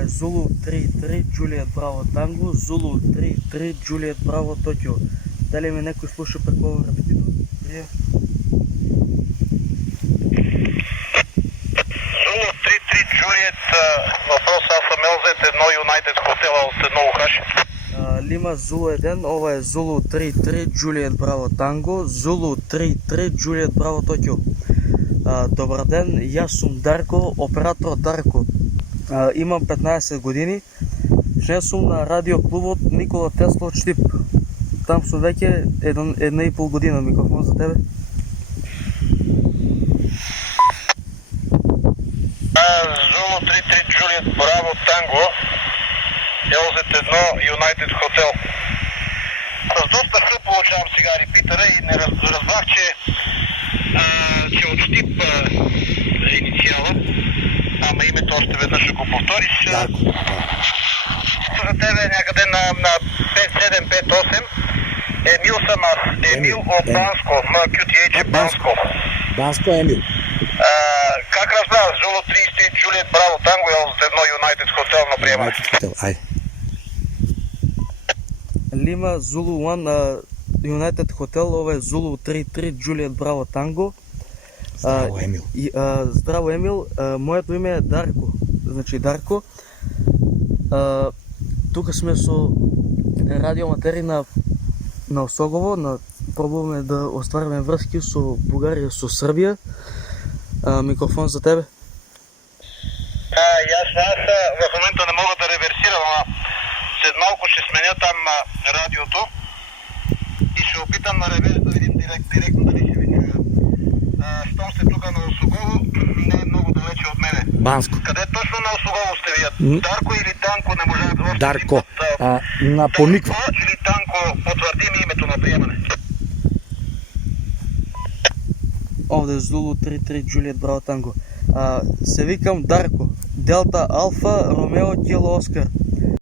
е Zulu 3-3 Juliet Bravo Tango, Zulu 3-3 Juliet Bravo Tokyo. Дали ми някой слуша прекова репетитор? Zulu 3-3 Juliet, въпрос, аз съм LZ1 United Hotel от 1 Лукаш. Lima Zulu 1, ова е Zulu 3-3 Juliet Bravo Tango, Zulu 3-3 Juliet Bravo Tokyo. Добър ден, аз съм Дарко, оператор Дарко. Имам 15 години. Член съм на радиоклубът Никола Тесла от Штип. Там съм веќе една и пол година. Микрофон за тебе. Zulu 3-3 Juliet Bravo Tango, LZ1 United Hotel. С доста хръп получавам сега репитъра и не разбрах, че от Штип е инициала. Ама името още веднъж ще го повториш. Дарко. За тебе някъде на 5758. Емил съм аз. Емил от Банско. QTH е Банско. Банско Емил. Как разбра? Zulu 30 Juliet Bravo Tango LZ1 United Hotel на приема. Айде. Lima Zulu 1 United Hotel, ова е Zulu 3-3 Juliet Bravo Tango. Здраво, Емил. Здраво, Емил. Моето име е Дарко. Значи Дарко. Тук сме со радиоматери на Осогово. Пробуваме да остваряме връзки со Бугарија, со Србија. Микрофон за тебе. Ясно, аз в момента не мога да реверсирам, а след малко ще сменя там радиото и ще опитам на реверс да видим директно дали ще ви чуя. Щом сте тук на Осогово, не е много далече от мене. Банско. Къде точно на Осогово сте вие? Дарко или Танко, не можа да Дарко. На Пониква. Или Танко, потвърди ми името на приемане. Овде е Zulu 3-3 Juliet Bravo Tango. Се викам Дарко. Делта Алфа Ромео Кило Оскар.